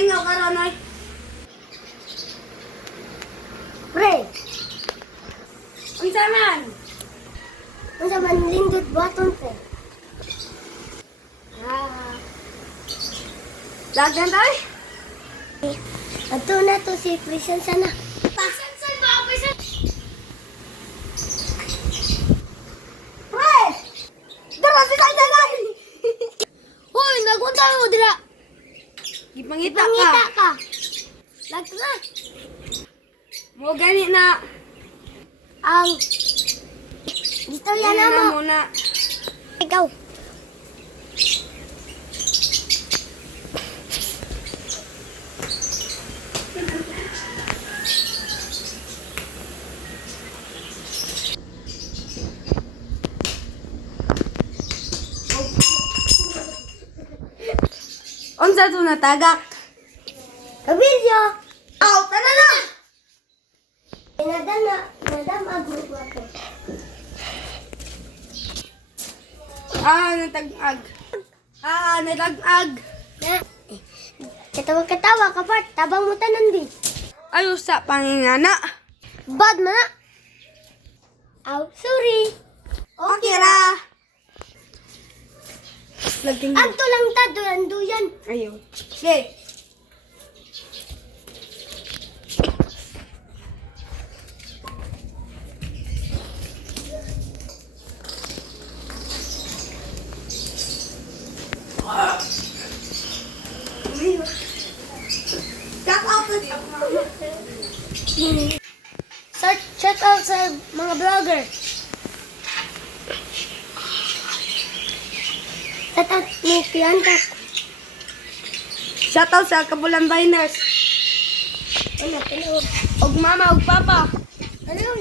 malingaw karon oy. Pre, Unsa man? unsa man lindot button pre? Ah, Lagyan tayo. ato na to si Prison sana. Pasan ba ako isa? Pre! Dara si Dalan. Hoy, nagunta mo dira. Gipangita Pangita ka. ka. Lagto na. Mo gani na. Ang istorya na mo. muna. Ikaw. Unsa to natagak? Kabilyo. Aw, tanan na. Nadam agrupo ako. Natag-ag. Natag-ag. Na. Katawa ka part. Tabang mo tanan din. Ayo sa pangingana. Bad man na. Aw, sorry. Okay ra. Lagting Agto lang ta, duyan. Ayo. Okay. Cut off the Shout out sa mga vlogger. Shout out ni Fianta. Shoutout sa Kabulan Biners. Ano, Og mama og papa. ano yun?